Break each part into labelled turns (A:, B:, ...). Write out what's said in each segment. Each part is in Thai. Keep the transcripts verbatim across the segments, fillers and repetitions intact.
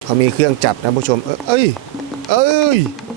A: เขามีเครื่องจับนะผู้ชมเอ้ยเอ้ย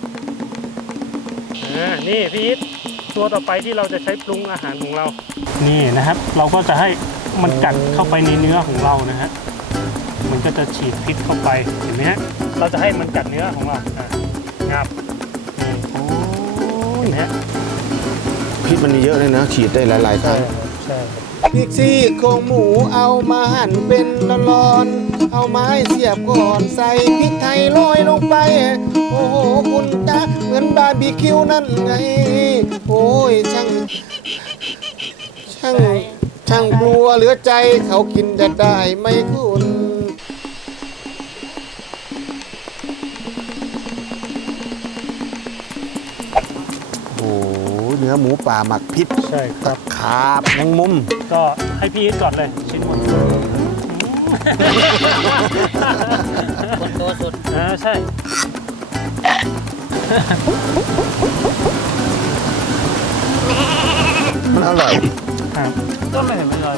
B: อ่านี่พี่อิทตัวต่อไปที่เราจะใช้ปรุงอาหารของเรานี่นะครับเราก็จะให้มันกัดเข้าไปในเนื้อของเรานะฮะมันก็จะฉีดพิษเข้าไปเห็นไหมฮะเราจะให้มันกัดเนื้อของเราอ่างับโอ้ยนะฮะ
A: พิษมันเยอะเลยนะฉีดได้หลายๆครั้ง
B: ใช่
A: พริกซี่โครงหมูเอามาหั่นเป็นร้อนๆเอาไม้เสียบก่อนใส่พริกไทยโรยลงไปโอ้โหคุณจ๊ะเหมือนบาร์บีคิวนั่นไงโอ้ยช่างช่างช่างกลัวเหลือใจเขากินจะได้ไหมคุณโอ้เนื้อหมูป่าหมักพริก
B: ใช่ครับ
A: ขาบแมงมุม
B: ก็ให้พี่อิทก่อนเลยชิ้นหมด
C: คนตัวสุด
B: อ่าใช่
A: มันอร่อย
B: ครับก็ไม่เห็นเป็นไร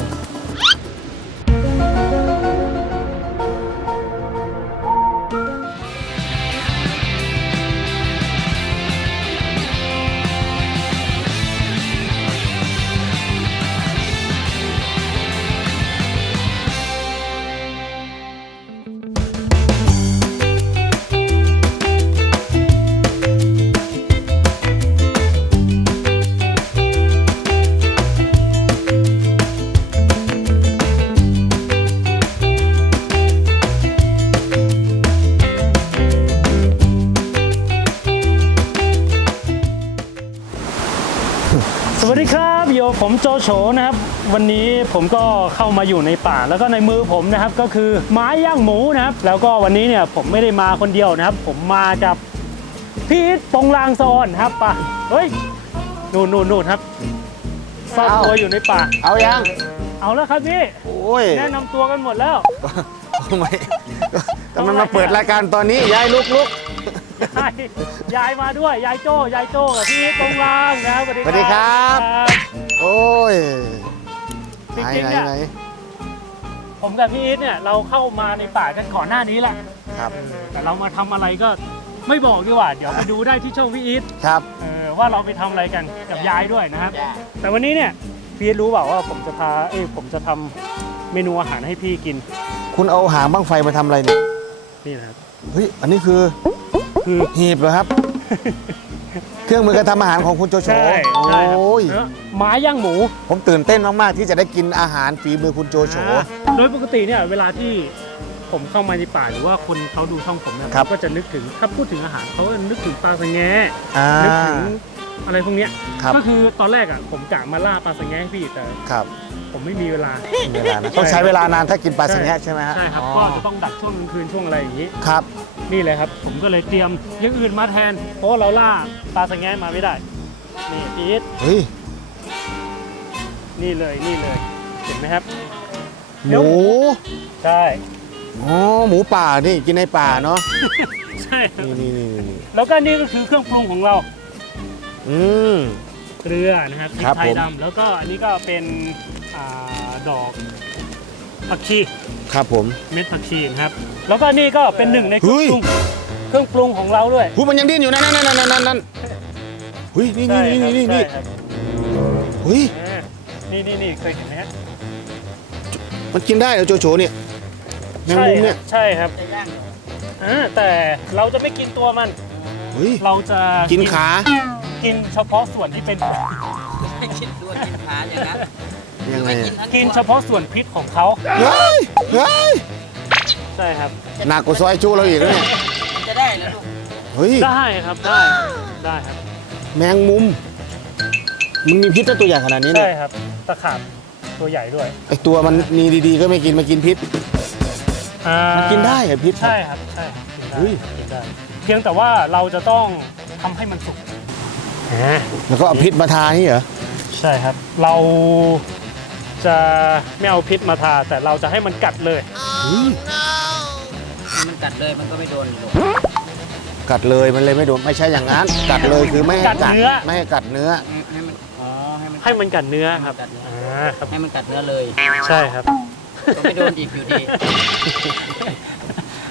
B: สวัสดีครับโยผมโจโฉนะครับวันนี้ผมก็เข้ามาอยู่ในป่าแล้วก็ในมือผมนะครับก็คือไม้ย่างหมูนะครับแล้วก็วันนี้เนี่ยผมไม่ได้มาคนเดียวนะครับผมมากับพี่อิทปงลางซอนครับป่ะเฮ้ยนู่นนู่นนู่นครับซ่อนตัวอยู่ในป่า
A: เอายัง
B: เอาแล้วครับพี่
A: โอ้ย
B: แนะนำตัวกันหมดแล้ว
A: ทำไมทำไมมาเปิดรายการตอนนี้ยายลุกลุก
B: ยายยายมาด้วยยายโจ้ยายโจ้กับพี่อิทปงลางนะครับส
A: วัสดีครับโอ้ย
B: จริงๆเนี่ยผมกับพี่อิทเนี่ยเราเข้ามาในป่ากันก่อนหน้านี้แหละ
A: ครับ
B: แต่เรามาทำอะไรก็ไม่บอกดีกว่าเดี๋ยวไปดูได้ที่ช่องพี่อิท
A: ครับ
B: ว่าเราไปทำอะไรกันกับยายด้วยนะครับแต่วันนี้เนี่ยพี่อิทรู้เปล่าว่าผมจะพาเอ้ยผมจะทำเมนูอาหารให้พี่กิน
A: คุณเอาหางบั้งไฟมาทำอะไรเนี่ย
B: นี่นะครับ
A: เฮ้ยอันนี้คือ
B: คือ
A: หีบเหรอครับเครื่องมือการทำอาหารของคุณโจโฉ
B: โอ้ยไม้ย่างหมู
A: ผมตื่นเต้นมากๆที่จะได้กินอาหารฝีมือคุณโจโฉ
B: โดยปกติเนี่ยเวลาที่ผมเข้ามาในป่าหรือว่าคนเขาดูช่องผมเนี่ยก็จะนึกถึงถ้าพูดถึงอาหารเขาก็นึกถึงปลาสังแงนึกถึงอะไรพวกนี้ก็คือตอนแรกอ่ะผมกะมาล่าปลาสังแงให้พี่แต่ผมไม่มีเวลา
A: ต้องใช้เวลานานถ้ากินปลาสังแงใช่ไหมฮะ
B: ใช่ครับก็จะต้องดักช่วงกลางคืนช่วงอะไรอย่างนี้
A: ครับ
B: นี่เลยครับผมก็เลยเตรียมอย่างอื่นมาแทนเพราะเราล่าปลาสังแงมาไม่ได้นี่พีท
A: เฮ้ย
B: นี่เลยนี่เลยเห็นไหมครับ
A: หมู
B: ใช่
A: อ๋อหมูป่านี่กินในป่าเนาะ
B: ใช่
A: นี่นี่นี่
B: แล้วก็นี่ก็คือเครื่องปรุงของเรา
A: อืม
B: เกลือนะครับพริกไทยดำแล้วก็อันนี้ก็เป็นดอกผักชี
A: ครับผม
B: เม็ดผักชีนะครับแล้วก็นี่ก็เป็นหนึ่งในเครื่องปรุงเครื่องปรุงของเราด้วย
A: หูมันยังดิ้นอยู่นั่นนั่นนั่นนั่นนั่นเฮ้ยนี่นี่นี่นี่นี่เฮ้ย
B: นี่นี่นี่เคยเห็นไหมฮะ
A: มันกินได้เหรอโจโฉเนี่ยแมงมุมเนี่ย
B: ใช่ครับแต่เราจะไม่กินตัวมันเราจะ
A: กินขา
B: กินเฉพาะส่วนที่เป็น
C: ไม่กินตัวกินขาอย่างนั้น
A: ยังไง
B: กินเฉพาะส่วนพิษของเขา
A: เฮ้ยเฮ้ย
B: ใช่ครับ
A: หนักกว่าซอยจูเราอีกเนี่ย
C: จะได้แล้วลูก
A: เฮ้ย
B: ได้ครับได้ได้ครับ
A: แมงมุมมันมีพิษตัวใหญ่ขนาดนี้เนี่ย
B: ใช่ครับตะขาบตัวใหญ่ด้วย
A: ไอตัวมันมีดีๆก็ไม่กินมากินพิษมันกินได้เหรอพิษ
B: ใช่ครับใช่กินได้เพียงแต่ว่าเราจะต้องทำให้มันสุก
A: แล้วก็เอาพิษมาทานี่เหรอ
B: ใช่ครับเราจะไม่เอาพิษมาทาแต่เราจะให้มันกัดเลย
C: มันกัดเลยมันก็ไม่โดนหรอก
A: กัดเลยมันเลยไม่โดนไม่ใช่อย่างนั้นกัดเลยคือไม่ให้กัดเนื้อไม่ให้กัดเนื้อ
C: ให้มันอ๋อให้มัน
B: ให้มันกัดเนื้อครับ
C: ให้มันกัดเนื้อเลย
B: ใช่ครับ
C: ก็ไม่โดนอีกอยู่ดี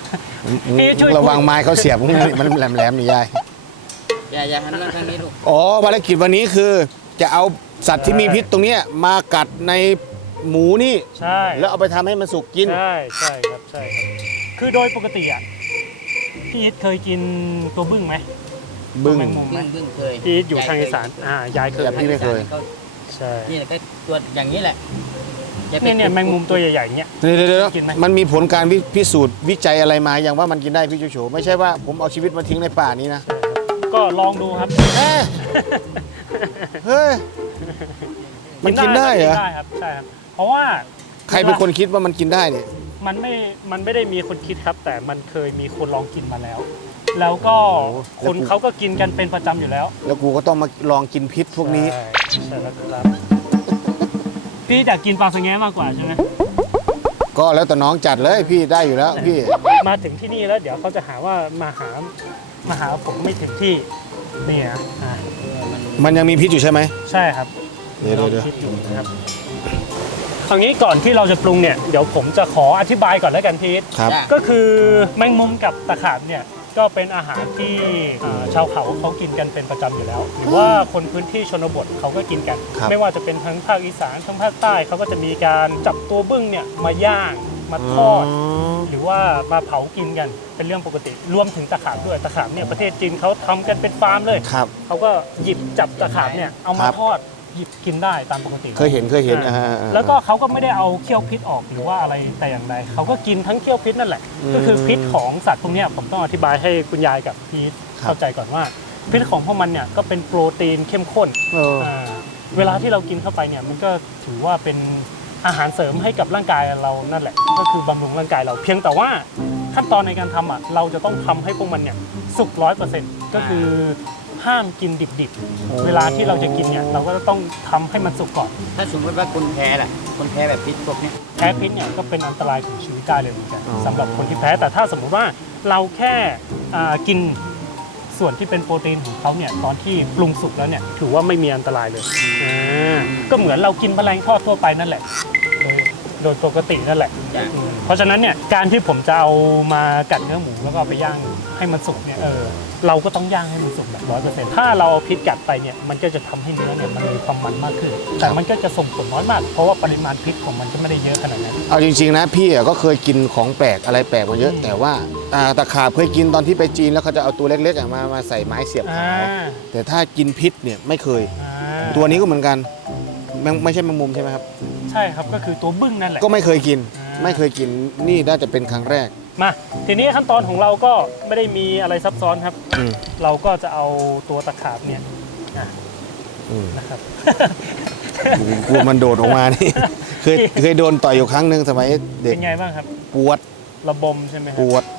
B: พี่ช่วย
A: ระวังไม้เขาเสียบ มันแหลมๆนี่ยาย
C: อย่าอย่าหันมาทางนี้ลูก
A: อ๋อภารกิจวันนี้คือ จะเอาสัตว์ที่มีพิษตรงเนี้ยมากัดในหมูนี่
B: ใช่
A: แล้วเอาไปทำให้มันสุกกิน
B: ใช่ใช่ครับใช่ครับคือโดยปกติอ่ะพี่อิทเคยกินตัวบึ้งไหม
A: บึ้ง
B: แมงมุมไหม
C: บึ้งบึ้งเคย
B: พี่อิทอยู่ทางอีสานอ่ายายเคย
A: แต่พี่ไม่เคย
C: ขา
B: ใช่
C: นี่แหละก็ตัวอย่างนี้แหละอาไป
B: เนี่ยเนี่ยแมงมุมตัวใหญ่ๆเงี้ย
A: เดี๋ยวเดี๋ยวเดี๋ยว
B: กินไหม
A: มันมีผลการวิพิสูจน์วิจัยอะไรมาอย่างว่ามันกินได้พี่โจโฉไม่ใช่ว่าผมเอาชีวิตมาทิ้งในป่านี้นะ
B: ก็ลองดูครับ
A: เอ๊ะเฮ้ย มันกินได้เหรอ
B: กินได้ครับใช่ครับเพราะว่า
A: ใครเป็นคนคิดว่ามันกินได้เนี่ย
B: มันไม่มันไม่ได้มีคนคิดครับ แต่มันเคยมีคนลองกินมาแล้ว แล้วก็
A: โอ้
B: คนเขาก็กินกันเป็นประจำอยู่แล้ว
A: แล้วกูก็ต้องมาลองกินพิษพวกนี้
B: ใช่ใช่แล้วครับพี่อยากกินปลาสะแงมากกว่าใช่ไหม
A: ก็แล้วแต่น้องจัดเลยพี่ได้อยู่แล้วพี่
B: มาถึงที่นี่แล้วเดี๋ยวเขาจะหาว่ามาหามาหาผมไม่ถึงที่นี่นะอ่า
C: เออมัน
A: มันยังมีพิษอยู่ใช่ไหม
B: ใช่ครับ
A: เดี๋ยวเดี๋ยวเดี๋ยว
B: ลองคิดอยู่นะครับคราวนี้ก่อนที่เราจะปรุงเนี่ยเดี๋ยวผมจะขออธิบายก่อนแล้วกันพีท
A: ครับ
C: จ้ะ
B: ก็คือแมงมุมกับตะขาบเนี่ยก็เป็นอาหารที่อ่าชาวเขาเขากินกันเป็นประจำอยู่แล้ว หรือว่าคนพื้นที่ชนบทเขาก็กินกัน
A: ครับ
B: ไม่ว่าจะเป็นทั้งภาคอีสานทั้งภาคใต้เขาก็จะมีการจับตัวบึ้งเนี่ยมาย่างมาทอด หรือว่ามาเผากินกันเป็นเรื่องปกติรวมถึงตะขาบด้วยตะขาบเนี่ยประเทศจีนเขาทำกันเป็นฟาร์มเลย
A: ครับ
B: เขาก็หยิบจับตะขาบเนี่ยเอามา
A: ครับ
B: ทอดหยิบกินได้ตามปกติ
A: เคยเห็นเคยเห็น
B: อ่า
A: อ่าอ่า
B: แล้วก็เขาก็ไม่ได้เอาเขี้ยวพิษออกหรือว่าอะไรแต่อย่างใดเขาก็กินทั้งเขี้ยวพิษนั่นแหละ
A: อืม
B: ก็คือพิษของสัตว์พวกเนี้ยผมต้องอธิบายให้คุณยายกับพีท
A: ครับ
B: เข้าใจก่อนว่า พิษของพวกมันเนี่ยก็เป็นโปรตีนเข้มข้น
A: เออ
B: อ่าเวลาที่เรากินเข้าไปเนี่ยมันก็ถือว่าเป็นอาหารเสริมให้กับร่างกายเรานั่นแหละ ก็คือบำรุงร่างกายเราเพียงแต่ว่าขั้นตอนในการทำอ่ะเราจะต้องทำให้พวกมันเนี่ยสุกร้อยเปอร์เซ็นต์ก็คือห้ามกินดิบๆ เวลาที่เราจะกินเนี่ยเราก็ต้องทำให้มันสุกก่อน
C: ถ้าสมมติว่าคุณแพ้ล่ะคุณแพ้แบบพิษพวกเนี้ย
B: แพ้พิษเนี่ยก็เป็นอันตรายถึงชีวิตได้เลยเหมือนกัน
A: อ๋อ
B: สำหรับคนที่แพ้แต่ถ้าสมมุติว่าเราแค่อ่ากินส่วนที่เป็นโปรตีนของเขาเนี่ยตอนที่ปรุงสุกแล้วเนี่ยถือว่าไม่มีอันตรายเลยอ่าก็เหมือนเรากินแมลงทอดทั่วไปนั่นแหละโดยโดยปกตินั่นแหละ
C: จ้ะ
B: อืมเพราะฉะนั้นเนี่ยการที่ผมจะเอามากัดเนื้อหมูแล้วก็เอาไปย่างให้มันสุกเนี่ยเออเราก็ต้องย่างให้มันสุกแบบร้อยเปอร์เซ็นต์ถ้าเราเอาพิษกัดไปเนี่ยมันก็จะทำให้เนื้อเนี่ยมันมีความมันมากขึ้น แต่มันก็จะส่งผลน้อยมาก เพราะว่าปริมาณพิษของมันจะไม่ได้เยอะขนาดนั้น
A: เอาจริงๆนะพี่อะก็เคยกินของแปลกอะไรแปลกมาเยอะ
B: อืม
A: แต่ว่าอ่าตะขาบเคยกินตอนที่ไปจีนแล้วเขาจะเอาตัวเล็กๆอะมามาใส่ไม้เสียบ
B: อ่า
A: ขายแต่ถ้ากินพิษเนี่ยไม่เคย
B: อ่า
A: ตัวนี้ก็เหมือนกันแมงไม่ใช่แมงมุมใช่ไหมครับ
B: ใช่ครับก็คือตัวบึ้งนั่นแหละ
A: ก็ไม่เคยกิน
B: อ่า
A: ไม่เคยกินนี่น่าจะเป็นครั้งแรก
B: มาทีนี้ขั้นตอนของเราก็ไม่ได้มีอะไรซับซ้อนครับ
A: อืม
B: เราก็จะเอาตัวตะขาบเนี่ยอ่ะ
A: อืม
B: นะครับ
A: กลัวมันโดดออกมานี่ เคยเคยโดนต่อยอยู่ครั้งหนึ่งสมัยเด็ก
B: เป็นไงบ้างครับ
A: ปวด
B: ระบมใช่ไหมค
A: ป
B: รับ
A: วด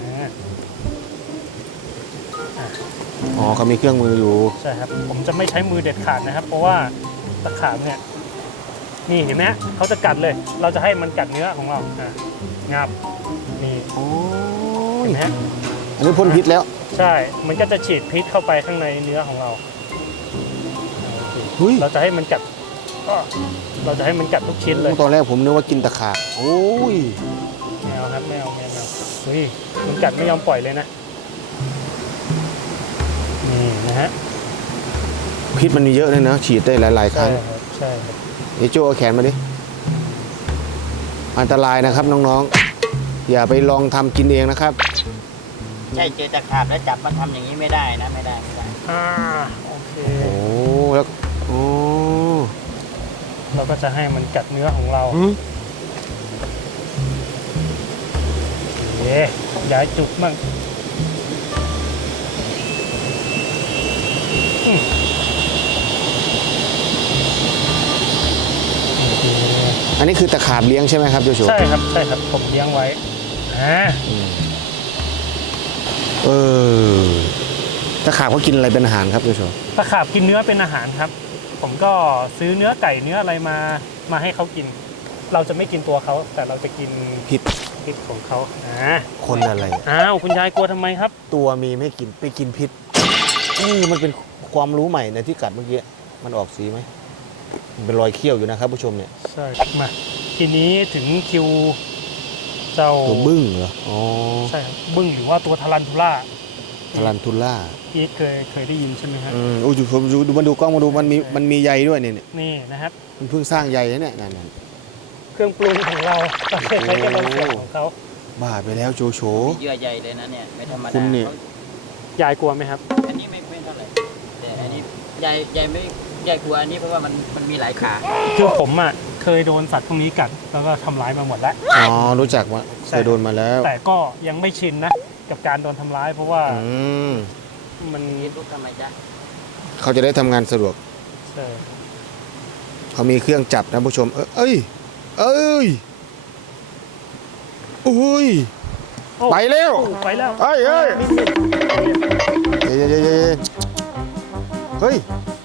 B: อ่า
A: อ๋อเขามีเครื่องมืออยู่
B: ใช่ครับผมจะไม่ใช้มือเด็ดขาดนะครับ เพราะว่าตะขาบเนี่ยนี่เห็นไหมเขาจะกัดเลย เราจะให้มันกัดเนื้อของเราอ่ะงับนี่
A: โอ้ย
B: เห็นไหมฮะ
A: อันนี้พ่นพิษแล้ว
B: ใช่ มันก็จะฉีดพิษเข้าไปข้างในเนื้อของเรา
A: เฮ้ย
B: เราจะให้มันกัดก็เราจะให้มันกัดทุกชิ้นเลย
A: ตอนแรกผมนึกว่ากินตะขาบโอ้ย
B: ไม่เอาครับไม่เอาไม่เอาเฮ้ยมันกัดไม่ยอมปล่อยเลยนะนี่นะฮะ
A: พิษมันมีเยอะเลยนะฉีดได้หลาย ๆ ค
B: ใช่
A: รั้ง
B: ครับใช่ครับ
A: เดี๋ยวโจเอาแขนมาดิอันตรายนะครับน้องๆอย่าไปลองทำกินเองนะครับ
C: ใช่เจอตะขาบแล้วจับมันทำอย่างนี้ไม่ได้นะไม่ได้ไม่ได้
B: อ่าโอเค
A: โอ้แล้วโอ้
B: เราก็จะให้มันกัดเนื้อของเรา
A: หืม
B: เอ๊ะย้ายจุกมั่งอืมโอเค
A: อันนี้คือตะขาบเลี้ยงใช่ไหมครับโจโฉ
B: ใช่ครับใช่ครับผมเลี้ยงไว้อ่า
A: อืมเออตะขาบเขากินอะไรเป็นอาหารครับโจโฉ
B: ตะขาบกินเนื้อเป็นอาหารครับ ผมก็ซื้อเนื้อไก่เนื้ออะไรมามาให้เขากิน เราจะไม่กินตัวเขาแต่เราจะกิน
A: พิษ
B: พิษของเขาอ่า
A: คนอะไรอะ
B: อ้าวคุณยายกลัวทำไมครับ
A: ตัวมีไม่กินไปกินพิษเอ้ยมันเป็นความรู้ใหม่ในที่กัดเมื่อกี้มันออกสีไหมมันเป็นรอยเขี้ยวอยู่นะครับผู้ชมเนี่ย
B: ใช่มาทีนี้ถึงคิวเจ้า
A: ตัวบึ้งเหรออ๋อ
B: ใช่ครับบึ้งหรือว่าตัวทารันทูล่า
A: ทารันทูล่า
B: อีทเคยเคยได้ยินใช่ไหมครับ
A: อืมโอ้ยผมดูดูมันดูกล้องมาดูมันมีมันมีใยด้วยเนี่ยเนี่ย
B: นี่นะครับ
A: มันเพิ่งสร้างใยนะเนี่ยนั่นนั่น
B: เครื่องปรุงของเราต้องใช้ใช้กระบอกเสียงของเขา
A: บ้าไปแล้วโจโฉ
C: มีเยื่อใยเลยนะเนี่ยไม่ธรรม
A: คุ
C: ดา
A: ณเนี่ย
C: เขา
B: ยายกลัวไหมครับ
C: อันนี้ไม่ไม่เท่าไหร่แต่อันนี้ใยใยไม่ใยกลัวอันนี้เพราะว่ามันมันมีหลายขา
B: คือผมอ่ะเคยโดนสัตว์พวกนี้กัดแล้วก็ทำร้ายมาหมดแล้ว
A: อ๋อรู้จักว่าเคยโดนมาแล้ว
B: แต่ก็ยังไม่ชินนะกับการโดนทำร้ายเพราะว่า
A: อืม
B: มัน
C: นี่ลูกทำไมจ๊ะ
A: เขาจะได้ทำงานสะดวก
B: เออ
A: เขามีเครื่องจับนะผู้ชม เออเอ้ย เอ้ยอุ้ย
B: โอ้
A: ไปแล้ว
B: โอ้ไปแล้ว
A: เอ้ยเอ้ยเย้เย้เย้เย้เฮ้ย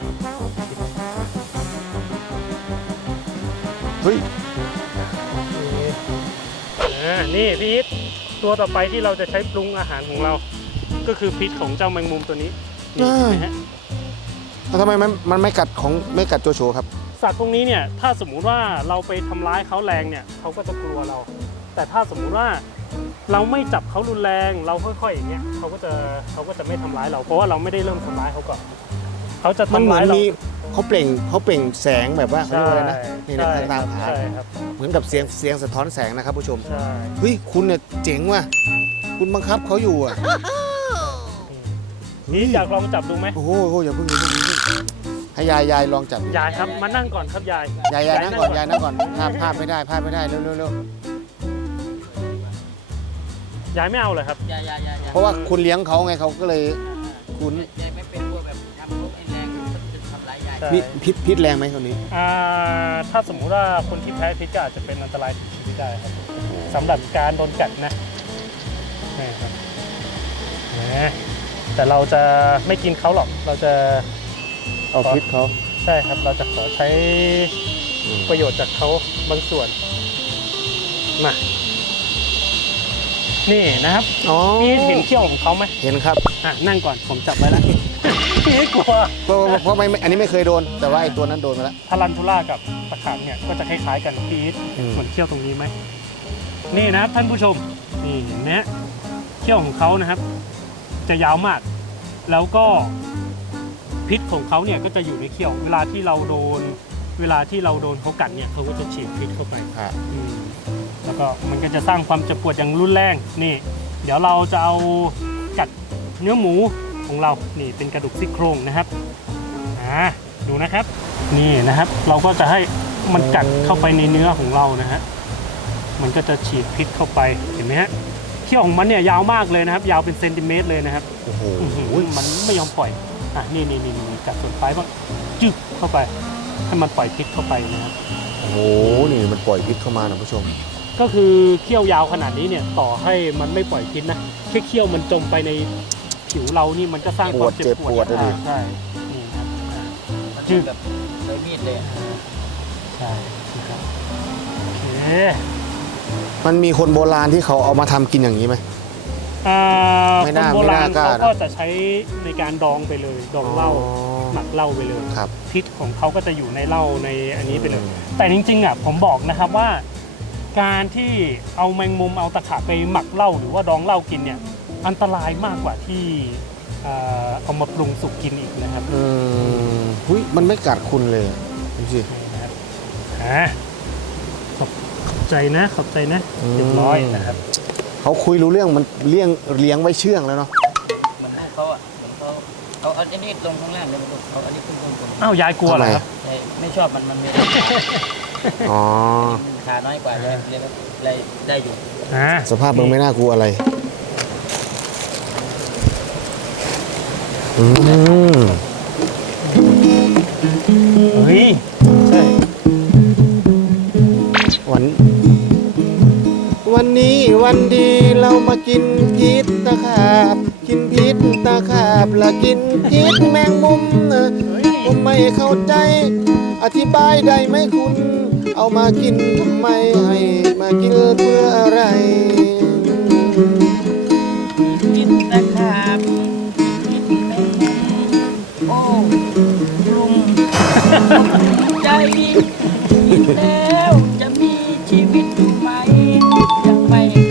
A: เฮ้ย
B: อ่านี่พี่อีทตัวต่อไปที่เราจะใช้ปรุงอาหารของเรา ก็คือพิษของเจ้าแมงมุมตัวนี้นี่
A: อ่า
B: เห็นไหมฮะ
A: แล้วทำไมมันมันไม่กัดของไม่กัดโจโฉครับ
B: สัตว์พวกนี้เนี่ยถ้าสมมุติว่าเราไปทำร้ายเขาแรงเนี่ยเขาก็จะกลัวเรา แต่ถ้าสมมุติว่าเราไม่จับเขารุนแรงเราค่อยๆอย่างเงี้ยเขาก็จะเขาก็จะไม่ทำร้ายเรา เพราะว่าเราไม่ได้เริ่มทำร้ายเขาก่อนเขาจะ
A: มัน
B: ทำ
A: เหมื
B: ร้า
A: อย น
B: เรา
A: มีเขาเปล่งเขาเปล่งแสงแบบว่าเขาเรียกว่าอะไรนะนี่นะ
B: ใช่
A: ทางตามขา
B: ใช่ครับ
A: เหมือนกับเสียงเสียงสะท้อนแสงนะครับผู้ชม
B: ใช่
A: เฮ้ยคุณเนี่ยเจ๋งว่ะคุณบังคับเขาอยู่อ่ะ
B: นี่อยากลองจับดูไหม
A: โอ้โหโอ้โหอย่าเพิ่งอย่าเพิ่งอย่าเพิ่งให้ยายยายลองจับ
B: ยายครับมานั่งก่อนครับยาย
A: ยายยายนั่งก่อนยายนั่งก่อนภาพภาพไม่ได้ภาพไม่ได้เร็วเร็วเร็วย
B: ายไม่เอาเลยครับ
C: ยายายายา
A: เพราะว่าคุณเลี้ยงเขาไงเขาก็เลยคุ้น
C: ยายไม่เป็นพวกแบบทำพวกไอ้แรงจะทำร้ายยาย
B: ใช่
A: มีพิษพิษแรงไหมคนนี้
B: อ่าถ้าสมมุติว่าคนที่แพ้พิษก็อาจจะเป็นอันตรายถึงชีวิตได้ครับสำหรับการโดนกัดนะนี่ครับนะแต่เราจะไม่กินเขาหรอกเราจะ
A: เอาพิษเขา
B: ใช่ครับเราจะขอใช้ประโยชน์จากเขาบางส่วนมานี่นะครับ
A: อ๋อ
B: พี่เห็นเขี้ยวของเขาไหม
A: เห็นครับ
B: อ่ะนั่งก่อนผมจับไว้แล้ว พี่กลัว
A: เพราะเพราะไม่ไม่อันนี้ไม่เคยโดน แต่ว่าไอ้ตัวนั้นโดนมาแล้ว
B: ทารันทูล่ากับตะขาบเนี่ยก็จะคล้ายๆกันพี่อีท
A: อืม
B: เหมือนเขี้ยวตรงนี้ไหมนี่นะครับท่านผู้ชมนี่เห็นไหมฮะเขี้ยวของเขานะครับ จะยาวมาก แล้วก็พิษของเขาเนี่ยก็จะอยู่ในเขี้ยว เวลาที่เราโดน เวลาที่เราโดนเขากัดเนี่ยเขาก็จะฉีดพิษเข้าไป
A: อ่ะ
B: อืมแล้วก็มันก็จะสร้างความเจ็บปวดอย่างรุนแรงนี่ เดี๋ยวเราจะเอากัดเนื้อหมูของเรานี่เป็นกระดูกซี่โครงนะครับอ่าดูนะครับ นี่นะครับ เราก็จะให้มันกัดเข้าไปในเนื้อของเรานะฮะมันก็จะฉีดพิษเข้าไปเห็นไหมฮะเขี้ยวของมันเนี่ยยาวมากเลยนะครับ ยาวเป็นเซนติเมตรเลยนะครับ
A: โอ้โห
B: อื้อหือมันไม่ยอมปล่อยอ่ะนี่นี่นี่นี่กัดส่วนปลายบ้างจึ๊กเข้าไปให้มันปล่อยพิษเข้าไปนะครับ
A: โอ้โหนี่มันปล่อยพิษเข้ามานะผู้ชม
B: ก็คือเขี้ยวยาวขนาดนี้เนี่ยต่อให้มันไม่ปล่อยพิษนะแค่เขี้ยวมันจมไปในผิวเรานี่มันก็สร้างความเจ็บปวด
A: ปวดเจ็บปวดเลยดิ
B: อ่าใช่นี่ครับอ่า
C: มันเป็นแบบเลยมีดเลยอะ
B: ใช่นะครับโอเค
A: มันมีคนโบราณที่เขาเอามาทำกินอย่างนี้ไหม
B: อ่า
A: ไม่น่า
B: คนโบราณ
A: ไม่น่ากล้า
B: เขา
A: นะ
B: ก็จะใช้ในการดองไปเลยดองเหล้าหมักเหล้าไปเลย
A: ครับ
B: พิษของเขาก็จะอยู่ในเหล้าในอันนี้ไปเลย
A: อืม
B: แต่จริงๆอ่ะผมบอกนะครับว่า การที่เอาแมงมุมเอาตะขาบไปหมักเหล้าหรือว่าดองเหล้ากินเนี่ยอันตรายมากกว่าที่เอ่อเอามาปรุงสุกกินอีกนะครับ
A: อืมหุ้ยมันไม่กัดคุณเลยดูสิ
B: นี่นะครับอ่าขอบใจนะขอบใจนะเรียบร้อยนะครับ
A: เขาคุยรู้เรื่องมันเลี้ยงเลี้ยงไว้เชื่องแล้วเนาะ
C: เหมือนเขาอ่ะเหมือนเขาเอาเอาอันนี้ลงข้างล่างเลยลูกเอาอันนี้ขึ้นข้างบน
B: อ้าวยายกลัวเหรอครับ
C: ใช่ไม่ชอบมันมันมี
A: อ๋อ
C: ขาน้อยกว่าเลยเลยเลยได้อยู่
B: อ่า
A: สภาพมึงไม่น่ากลัวอะไรอืม
B: เฮ้ยใช่
A: วันวันนี้วันดีเรามากินพิษตะขาบ กินพิษตะขาบและกินพิษแมงมุมเออ
B: เฮ้ย
A: ผมไม่เข้าใจ อธิบายได้ไหมคุณ เอามากินทำไมให้มากินเพื่ออะไร
C: กินตะขาบกินแมงมุมโอ้ลุงใจกินแล้วจะมีชีวิตอยู่ไหมยังไม่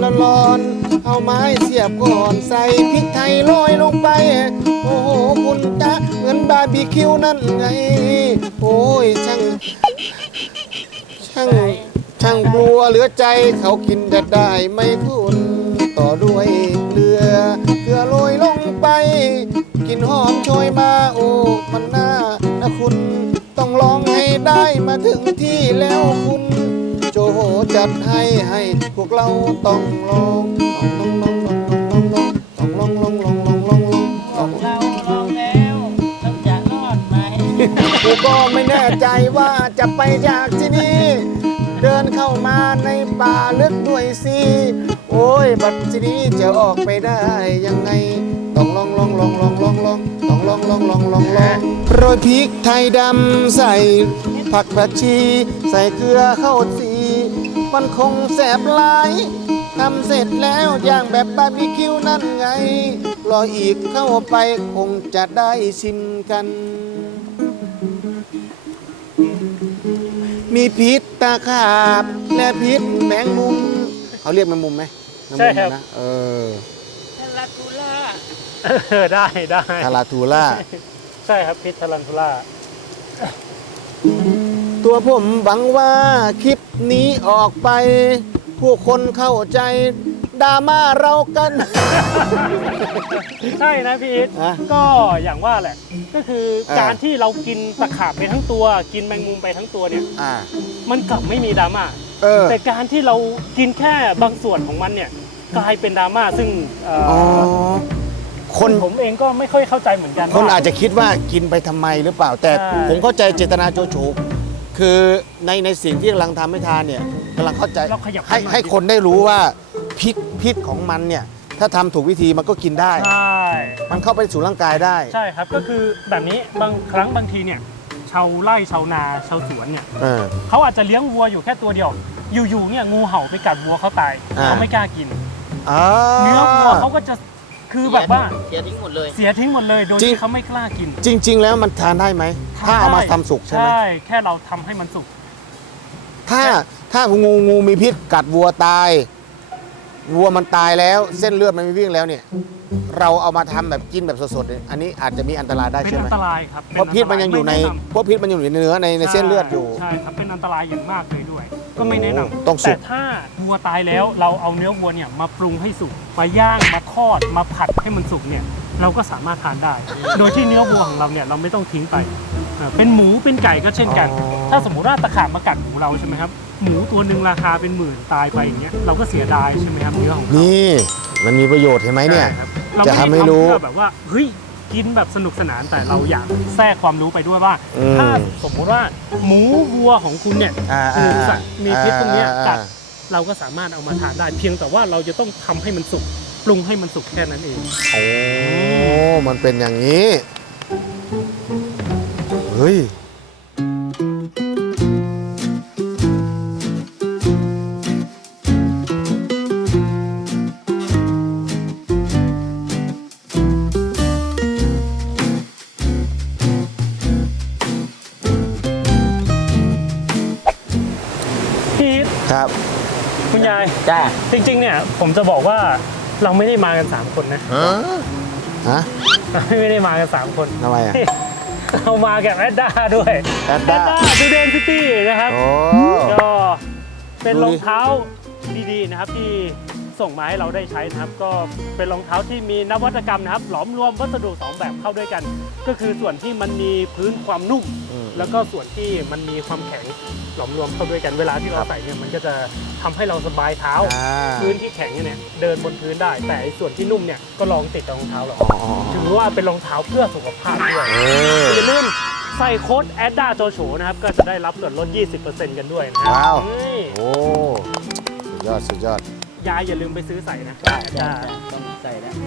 A: ร้อนๆเอาไม้เสียบก่อนใส่พริกไทยโรยลงไป โอ้โหคุณจ๊ะเหมือนบาร์บีคิวนั่นไง โอ้ยช่างช่างช่างกลัวเหลือใจเขากินจะได้ไหมคุณต่อด้วยเกลือเกลือโรยลงไปกลินหอมโชยมาโอ้มันน่านะคุณต้องลองให้ได้มาถึงที่แล้วคุณโจโหจัดให้ให้พวกเราต้องลองต้องลองลองลองลองต้องลองลองลองลองลองลอง
C: พวกเราลองแล้วเราจะรอดไหม
A: กูก็ไม่แน่ใจว่าจะไปจากที่นี่ เดินเข้ามาในป่าลึกด้วยสิโอ้ยบัดทีนี้จะออกไปได้ยังไงต้องลองลองลองลองลองลองต้องลองลองลองลองลองโรยพริกไทยดำใส่ผักผักชี ใส่เกลือเข้าสีมันคงแสบหลายทำเสร็จแล้วอย่างแบบบาร์บีคิวนั่นไงรออีกเข้าไปคงจะได้ชิมกัน มีพิษตะขาบและพิษแมงมุม เขาเรียกแมงมุมไหมแมงมุม
B: ใช่ครับ
A: นะเออ
C: ทาราตูล่า
B: เออได้ได้
A: ทาราทูล่า
B: ใช่ครับพิษทารันทูล่า
A: ตัวผมหวังว่าคลิปนี้ออกไป ผู้คนเข้าใจดราม่าเรากัน
B: ใช่นะพี่อิท
A: ฮะ
B: ก็อย่างว่าแหละ ก็คือ
A: เออ
B: การที่เรากินตะขาบไปทั้งตัว กินแมงมุมไปทั้งตัวเนี่ย
A: อ่า
B: มันกลับไม่มีดราม่า
A: เออ
B: แต่การที่เรากินแค่บางส่วนของมันเนี่ยกลายเป็นดราม่าซึ่งเอ่อ
A: อ๋อ คน
B: ผมเองก็ไม่ค่อยเข้าใจเหมือนกัน
A: คน
B: ว่า
A: อาจจะคิดว่ากินไปทำไมหรือเปล่า แต่
B: ใช่
A: ผมเข้าใจเจตนาโจโฉคือในในสิ่งที่กำลังทำให้ทานเนี่ยกำลังเข้าใจ
B: เราขยับ
A: ให้
B: ขึ้นมา
A: ให้คนได้รู้ว่าพิษพิษของมันเนี่ย ถ้าทำถูกวิธีมันก็กินได้
B: ใช่
A: มันเข้าไปสู่ร่างกายได้
B: ใช่ครับก็คือแบบนี้บางครั้งบางทีเนี่ยชาวไร่ชาวนาชาวสวนเนี่ย
A: เออ
B: เขาอาจจะเลี้ยงวัวอยู่แค่ตัวเดียว อยู่ๆเนี่ยงูเห่าไปกัดวัวเขาตาย
A: อ่า
B: เขาไม่กล้ากิน
A: อ่า
B: เนื้อวัวเขาก็จะคือแบบว่า
C: เสียทิ้งหมดเลย
B: เสียทิ้งหมดเลยโดย
A: จริง
B: ที่เขาไม่กล้ากิน
A: จริง ๆ แล้วมันทานได้ไหม ถ้าเอามาทำสุกใช่ไหม
B: ใช่แค่เราทำให้มันสุก
A: ถ้าถ้างูงูมีพิษกัดวัวตาย วัวมันตายแล้ว เส้นเลือดมันไม่วิ่งแล้วเนี่ย เราเอามาทำแบบกินแบบสดๆเนี่ยอันนี้อาจจะมีอันตรายได้
B: เป็น
A: ใช่ไห
B: อั
A: ม
B: นตรายครับ
A: เพราะพิษมันยังอยู่ใน
B: ไม่แะำ
A: เพราะพิษมันยังอยู่ในเนื้อในในเส้นเลือดอยู่
B: ใช่ครับเป็นอันตรายอย่างมากเลยด้วย ก็ไม่แนะนำ
A: ต้องสุก
B: แต่ถ้าวัวตายแล้วเราเอาเนื้อวัวเนี่ยมาปรุงให้สุกมาย่างมาทอดมาผัดให้มันสุกเนี่ยเราก็สามารถทานได้ โดยที่เนื้อวัวของเราเนี่ยเราไม่ต้องทิ้งไปเออเป็นหมูเป็นไก่ก็เช่นกัน ถ้าสมมุติว่าตะขาบมากัดหมูเราใช่ไหมครับหมูตัวหนึ่งราคาเป็นหมื่นตายไปอย่างเงี้ยเราก็เสียดายใช่ไหมครับเนื้อของเขา
A: นี่มันมีประโยชน์เห็นไหมเนี่ย
B: ใช่ครับเรา
A: จะ
B: ไม่ได้
A: ทำให้รู้
B: ทำเพื่อแบบว่าเฮ้ยกินแบบสนุกสนานแต่เราอยากแทรกความรู้ไปด้วยว่า
A: อืม
B: ถ้าสมมุติว่าหมูวัวของคุณเนี่ย
A: อ่า
B: ถูกสัตว์มีพิษตรงเนี้ย
A: อ่า
B: กัดเราก็สามารถเอามาทานได้ เพียงแต่ว่าเราจะต้องทำให้มันสุกปรุงให้มันสุกแค่นั้นเอง
A: โอ้มันเป็นอย่างนี้ เฮ้ย
B: พี่อีท
A: ครับ
B: คุณยาย
C: จ้า
B: จริงๆเนี่ยผมจะบอกว่าเราไม่ได้มากันสามคนนะ
A: ฮะ
B: ไม่ได้มากันสามคน
A: ทำไมอ่ะ
B: เรามากับแอดด้าด้วย
A: แอดด้า
B: ดูเดนซิตี้นะครับ
A: โอ้
B: ก็เป็น
A: ดูดิ
B: รองเท้าดีๆนะครับที่ส่งมาให้เราได้ใช้นะครับ ก็เป็นรองเท้าที่มีนวัตกรรมนะครับหลอมรวมวัสดุสองแบบเข้าด้วยกัน ก็คือส่วนที่มันมีพื้นความนุ่ม
A: อืม
B: แล้วก็ส่วนที่มันมีความแข็งหลอมรวมเข้าด้วยกันเวลาที่เราใส่เนี่ยมันก็จะทำให้เราสบายเท้า
A: อ่า
B: พื้นที่แข็งเนี่ยเดินบนพื้นได้ แต่ไอ้ส่วนที่นุ่มเนี่ยก็ลองติดกับรองเท้าเรา
A: อ๋ออ๋อ
B: ถือว่าเป็นรองเท้าเพื่อสุขภาพด้วย
A: เออ
B: อย่าลืมใส่โค้ดแอดด้าโจโฉนะครับ ก็จะได้รับส่วนลด ยี่สิบเปอร์เซ็นต์ กันด้วยนะครั
A: ว้าว
B: นี่
A: โอ้สุดยอดสุดยอด
B: ยายอย่าลืมไปซื้อใส่นะ
C: จ้า
B: แอด
C: จ้า
B: ด้า
C: ต้องใส่แล้ว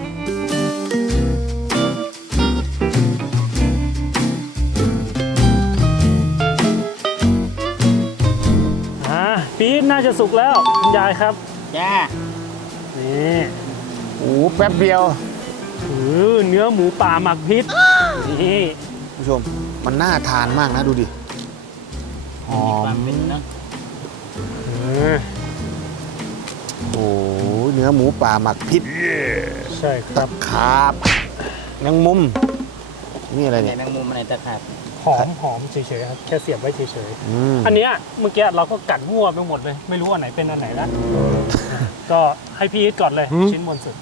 B: อ่าปี๊ดน่าจะสุกแล้วคุณยายครับ
C: จ้า
B: นี่
A: โอ้แป๊บเดียว
B: อือเนื้อหมูป่าหมักพริษนี่
A: ผู้ชม มันน่าทานมากนะดูดิหอ
C: มีความ
A: ม
C: เป็นนะ
B: เออ
A: โอ้เนื้อนื้อหมูป่าหมักพริก
B: ใช่ค
A: ตะ
B: รับ
A: ขาบแมงมุมนี่อะไร
C: ไหน
A: เนี่ย
C: แมงมุมอะไรตะขาบ
B: หอมหอมเฉยๆครับแค่เสียบไว้เฉย
A: อืม
B: ๆอันเนี้ยเมื่อกี้เราก็กัดมั่วไปหมดเลย ไม่รู้อันไหนเป็นอันไหนแล้วก็ให้พี่อีทก่อนเลยชิ้นบนสุด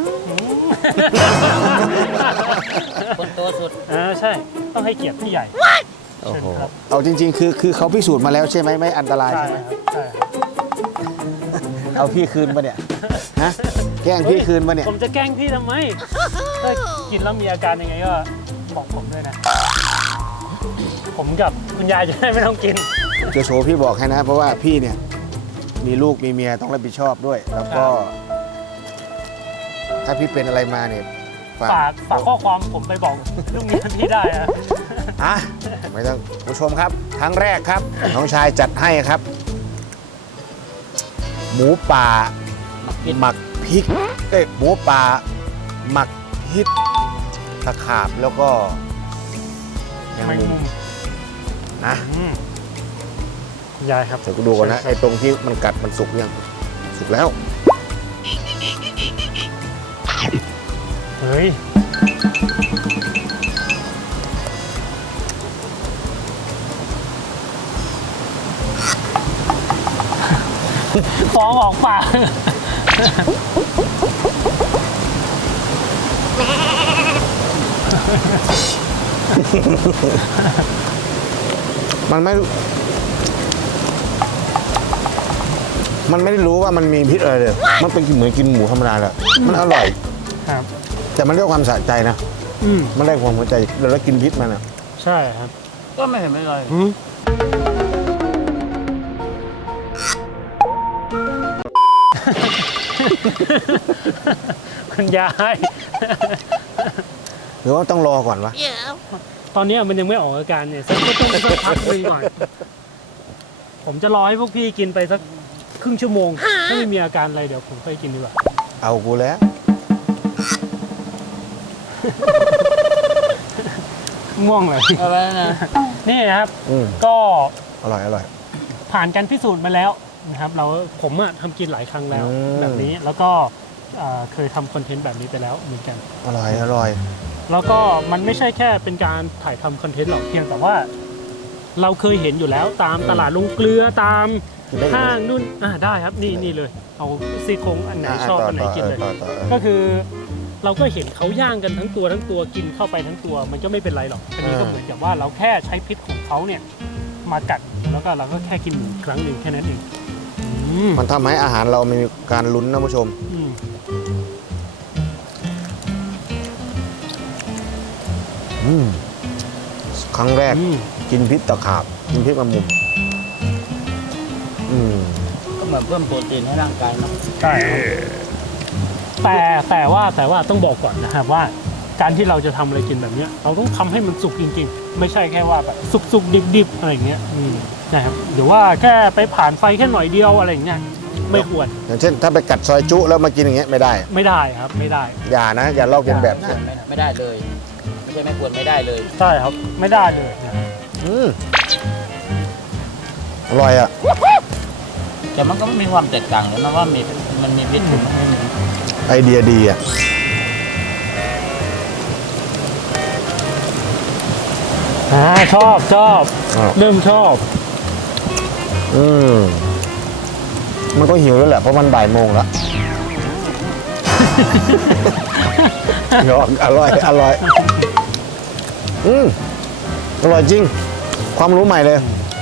C: คนโตสุด
B: อ่าใช่ ต้องให้เกียรติพี่ใหญ่
A: โอ้
B: เชิญ
A: โห
B: ครับ
A: เอาจริง ๆ คือคือเขาพิสูจน์มาแล้วใช่ไหมไม่อันตราย
B: ใช่
A: ใช่ไหม
B: ครับใช่ครับ
A: เอาพี่คืนปะเนี่ยฮะแกล้งพี่คืนปะเนี่ย
B: ผมจะแกล้งพี่ทำไมถ้ากินแล้วมีอาการยังไงก็บอกผมด้วยนะ ผมกับคุณยายจะได้ไม่ต้องกิน
A: โจโฉพี่บอกให้นะ เพราะว่าพี่เนี่ยมีลูกมีเมียต้องรับผิดชอบด้วย แล้วก็ ถ้าพี่เป็นอะไรมาเนี่ย
B: ฝากฝากข้อความผมไปบอกลูกเมียพี่ได้นะ
A: อ่ะไม่ต้องผู้ชมครับครั้งแรกครับ น้องชายจัดให้ครับ หมูป่า
C: กิน
A: หมักพริกเอ้ยหมูป่าหมักพริกตะขาบแล้วก็แมง
B: แมง
A: มุ
B: มุ
A: ม
B: ม
A: นะ
B: อืมคุณยายครับ
A: เดี๋ยวกูดูก่อนนะไอ้ตรงที่มันกัดมันสุกยังสุกแล้ว
B: เฮ้ยฟ้องออกปาก
A: มันไม่ มันไม่ได้รู้ว่ามันมีพิษอะไรเลย มันเป็นเหมือนกินหมูธรรมดาแหละมันอร่อย
B: ครับ
A: แต่มันได้ความสะใจนะ
B: อืม
A: มันได้ความหัวใจแล้วกินพิษมันอ่ะ
B: ใช่ครับ
C: ก็ไม่เห็นไม่เลย
B: คุณยาย
A: หรือว่าต้องรอก่อนวะ
B: ตอนนี้มันยังไม่ออกอาการเนี่ยสักก็ต้องสักพักหนึงก่อน ผมจะรอให้พวกพี่กินไปสักครึ่งชั่วโมง ถ้าไม่มีอาการอะไรเดี๋ยวผมค่อยกินดีกว่า
A: เอากูแล้ว
B: ง่วงเลย
C: เอาไว้นะ
B: นี่นะครับ
A: อืม
B: ก็
A: อร่อยอร่อย
B: ผ่านการพิสูจน์มาแล้วนะครับ เราผมอะทำกินหลายครั้งแล้ว
A: อืม
B: แบบนี้แล้วก็เอ่อเคยทำคอนเทนต์แบบนี้ไปแล้วเหมือนกัน
A: อร่อยอร่อย
B: แล้วก็มันไม่ใช่แค่เป็นการถ่ายทำคอนเทนต์หรอกเพียงแต่ว่า เราเคยเห็นอยู่แล้วตามตลาดลงเกลือตามห้างนู่นอ่าได้ครับนี่นี่เลย เอาซี่โครงอันไหนชอบอันไหนกินเลย
A: ต่อต่อต่อ
B: ก็คือเราก็เห็นเขาย่างกันทั้งตัวทั้งตัวกินเข้าไปทั้งตัว มันก็ไม่เป็นไรหรอกอันนี้ก็เหมือนกับว่าเราแค่ใช้พิษของเขาเนี่ยมากัดแล้วก็เราก็แค่กินหมูครั้งหนึ่งแค่นั้นเองอืม
A: มันทำให้อาหารเรามีการลุ้นนะผู้ชม
B: อืม
A: อืมครั้งแรก
B: อืม
A: กินพิษตะขาบ กินพิษแมงมุม อืม
C: ก็เหมือนเพิ่มโปรตีนให้ร่างกายเนาะ
B: ใช่ครับแต่แต่ว่าแต่ว่าต้องบอกก่อนนะครับว่า การที่เราจะทำอะไรกินแบบเนี้ยเราต้องทำให้มันสุกจริงๆ ไม่ใช่แค่ว่าแบบสุกๆดิบๆอะไรอย่างเงี้ยอืมนะครับหรือว่าแค่ไปผ่านไฟแค่หน่อยเดียวอะไรอย่างเงี้ยไม่ควร
A: อย่างเช่น ถ้าไปกัดซอยจุแล้วมากินอย่างเงี้ยไม่ได้
B: ไม่ได้ครับไม่ได้
A: อย่านะ อย่าลอกเลียนแบบ
C: ไม่ได้ไม่ได้เลย ไม่ใช่ไม่ควรไม่ได้เลย
B: ใช่ครับไม่ได้เลยนะ
A: อืมอร่อยอ่ะ
C: แต่มันก็ไม่มีความแตกต่างเลยนะว่ามีมันมีพิษหรือไม่มี
A: ไอเดียดีอ่ะ
B: อ่าชอบชอบ
A: อ้าว
B: เริ่มชอบ
A: อืม มันก็หิวแล้วแหละ เพราะมันบ่ายโมงแล้ว ยอกอร่อย อร่อย อืม อร่อยจริง ความรู้ใหม่เลย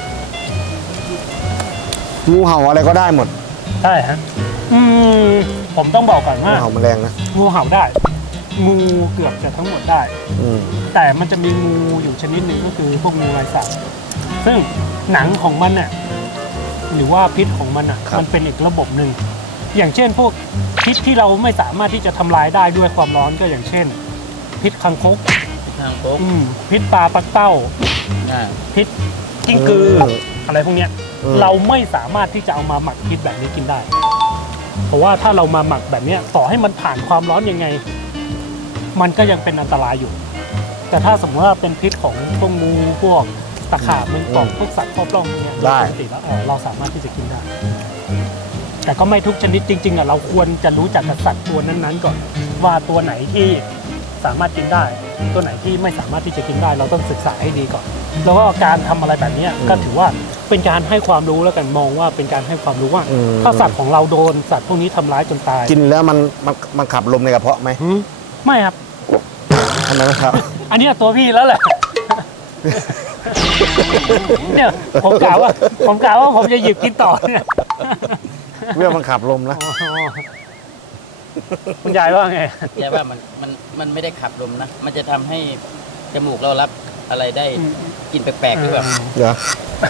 A: งูเห่าอะไรก็ได้หมด
B: ใช่ฮะอืมผมต้องบอกก่อน
A: งู
B: ว่า
A: เห่าแมลงนะ
B: งูเห่าได้งูเกือบจะทั้งหมดได้
A: อืม
B: แต่มันจะมีงูอยู่ชนิดหนึ่งก็คือพวกงูลายสัตว์ซึ่งหนังของมันน่ะหรือว่าพิษของมันน่ะมันเป็นอีกระบบหนึ่งอย่างเช่น พวกพิษที่เราไม่สามารถที่จะทำลายได้ด้วยความร้อนก็อย่างเช่น พิษคังคก
C: พิษทางโป๊ก
B: อืมพิษปลาปักเต้า
C: อ่า
B: พิษกิ้งกืออะไรพวกเนี้ย
A: อืม
B: เราไม่สามารถที่จะเอามาหมักพิษแบบนี้กินได้ เพราะว่าถ้าเรามาหมักแบบเนี้ยต่อให้มันผ่านความร้อนยังไง มันก็ยังเป็นอันตรายอยู่ แต่ถ้าสมมติว่าเป็นพิษของพวกงูพวกตะขาบแมงป่องพวกสัตว์ครอบร่องพวกเนี้ย
A: ได้
B: ปกติแล้วเออเราสามารถที่จะกินได้แต่ก็ไม่ทุกชนิดจริงๆอ่ะเราควรจะรู้จักกับสัตว์ตัวนั้นๆก่อนว่าตัวไหนที่สามารถกินได้ ตัวไหนที่ไม่สามารถที่จะกินได้เราต้องศึกษาให้ดีก่อน แล้วก็การทำอะไรแบบนี้ก็ถือว่าเป็นการให้ความรู้แล้วกันมองว่าเป็นการให้ความรู้ว่า ถ้าสัตว์ของเราโดนสัตว์พวกนี้ทำร้ายจนตาย
A: กินแล้วมันมันมันขับลมในกระเพาะไหม
B: หืมไม่ครับ
A: ทำไมไม่ครับ
B: อันเนี้ยตัวพี่แล้วแหละ เนี่ยผมกล่าวว่า ผมกล่าวว่าผมจะหยิบกินต่อเนี่ย
A: เรื่องมันขับลมนะ
B: อ๋อคุณยายว่าไง
C: แต่ว่ามันมันมันไม่ได้ขับลมนะ มันจะทำให้จมูกเรารับอะไรได้กลินแปลกๆหรือแบบ
A: เดี๋ยว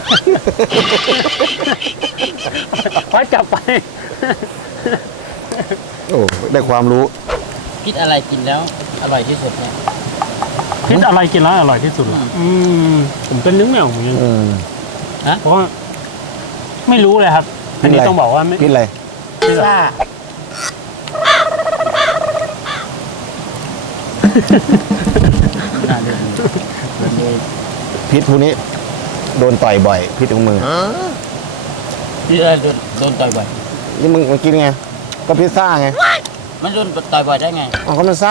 B: พัดกลับไป
A: โอ้ได้ความรู้
C: คิดอะไรกินแล้วอร่อยที่สุดเนี่ย
B: คิดอะไรกินแล้วอร่อยที่สุดเหรออืมผมเป็นนึกไม่ออกเหมือนกัน
A: อืม
B: เพราะว่าไม่รู้เลยครับ อันนี้ต้องบอกว่าไม่
A: พิษอะไร
C: พิซซ่า น่าดูมันมี
A: พิษพวกนี้ โดนต่อยบ่อย พิษของมือ
C: ที่อะไรโดนโดนต่อยบ่อย
A: นี่มึงมากินไง ก็พิซซ่าไง
C: มันโดนต่อยบ่อยได้ไง
A: อ๋อก็มันซ่า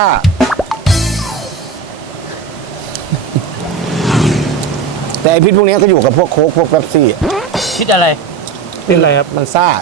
A: แต่ไอพิษพวกนี้ก็อยู่กับพวกโค้กพวกเป๊ปซี่
C: คิดอะไร
B: เป็นอะไรครับ
A: มันซ่า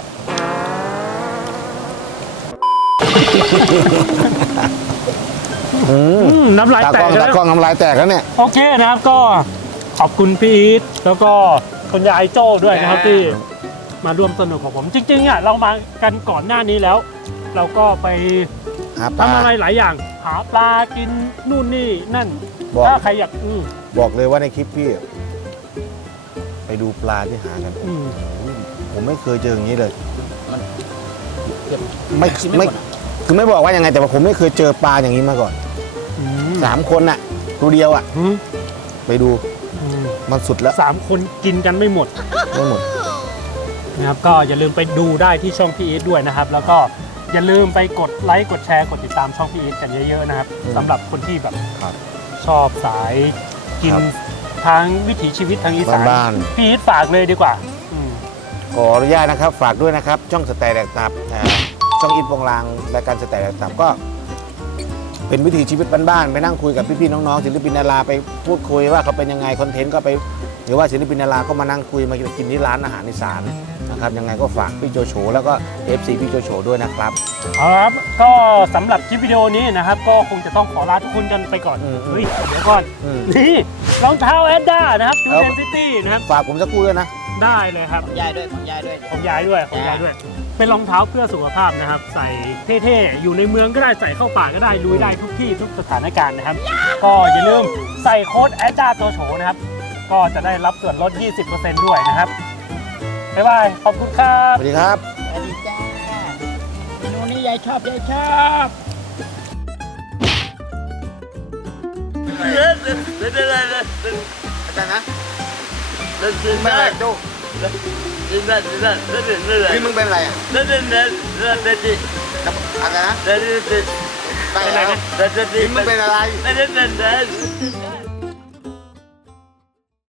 A: อืม
B: อืมน้ำลาย
A: ตา
B: แต
A: กล้
B: ก
A: อง
B: แล้
A: ตาว กล้องน้ำลายแตกแล้วเนี่ย
B: โอเคนะครับก็ขอบคุณพี่อีทแล้วก็คุณยายโจ้ด้วยนะครับที่มาร่วมสนุกของผม จริงๆอ่ะเรามากันก่อนหน้านี้แล้ว เราก็ไป
A: หาปลา
B: ทำอะไรหลายอย่าง หาปลากินนู่นนี่นั่น
A: บอก
B: ถ้าใครอยากอืม
A: บอกเลยว่าในคลิปพี่ ไปดูปลาที่หากัน
B: อืม
A: ผมไม่เคยเจออย่างนี้เลย
C: มันเกือบ
A: ไม่
C: ชิม
A: ไม่
C: ไม่หมดอะ
A: คือไม่บอกว่ายังไงแต่ว่าผมไม่เคยเจอปลาอย่างนี้มาก่อน
B: อืม
A: สามคนน่ะตัวเดียวอ่ะ
B: อืม
A: ไปดู
B: อืม
A: มันสุดแล้ว
B: สามคนกินกันไม่หมด
A: ไม่หมด
B: นะครับก็อย่าลืมไปดูได้ที่ช่องพี่อีทด้วยนะครับ แล้วก็อย่าลืมไปกดไลค์กดแชร์กดติดตามช่องพี่อีทกันเยอะๆนะครับ
A: อืม
B: สำหรับคนที่แบบ
A: ครับ
B: ชอบสายกิน
A: ครับ
B: ทางวิถีชีวิตทางอีสาน
A: บ้าน
B: พี่อีทฝากเลยดีกว่าอืม
A: ขออนุญาตนะครับ ฝากด้วยนะครับ ช่องสแตนแดกตับอ่าช่องอินปองลางรายการสแตนแดกตับก็ เป็นวิถีชีวิตบ้านๆไปนั่งคุยกับพี่ๆน้องๆศิลปินดาราไปพูดคุยว่าเขาเป็นยังไงคอนเทนต์ก็ไปหรือว่าศิลปินดาราก็มานั่งคุยมากินที่ร้านอาหารอีสานนะครับยังไงก็ฝากพี่โจโฉแล้วก็ เอฟ ซี พี่โจโฉด้วยนะครับ
B: เอาละครับก็สำหรับคลิปวิดีโอนี้นะครับ ก็คงจะต้องขอลาทุกคนกันไปก่อน
A: อืม
B: เฮ้ยเดี๋ยวก่อน
A: อืม
B: นี่รองเท้าแอดด้านะครับจู
A: เอา
B: เนนซิตี้นะครับ
A: ฝากผมสักครู่ด้วยนะ
B: ได้เลยครับ
C: ของยายด้วยของยายด้วย
B: ของยายด้วยของยายด้วย เป็นรองเท้าเพื่อสุขภาพนะครับ ใส่เท่ๆ อยู่ในเมืองก็ได้ใส่เข้าป่าก็ได้ลุยได้ทุกที่ทุกสถานการณ์นะครับ ก็อย่าลืมใส่โค้ดแอดด้าโจโฉนะครับ ก็จะได้รับส่วนลด ยี่สิบเปอร์เซ็นต์ ด้วยนะครับ บ๊ายบาย ขอบคุณครับ
A: สวัสดีครับ
C: สวัสดีจ้าเมนูนี้ยายชอบยายชอบ
A: อาจารย์นะไม่อะไรโจ้พี่มึงเป็นอะไรอ่ะอะไรนะ
C: Dari
A: ได้แล้วพี่มึงเป็นอะไร
C: dari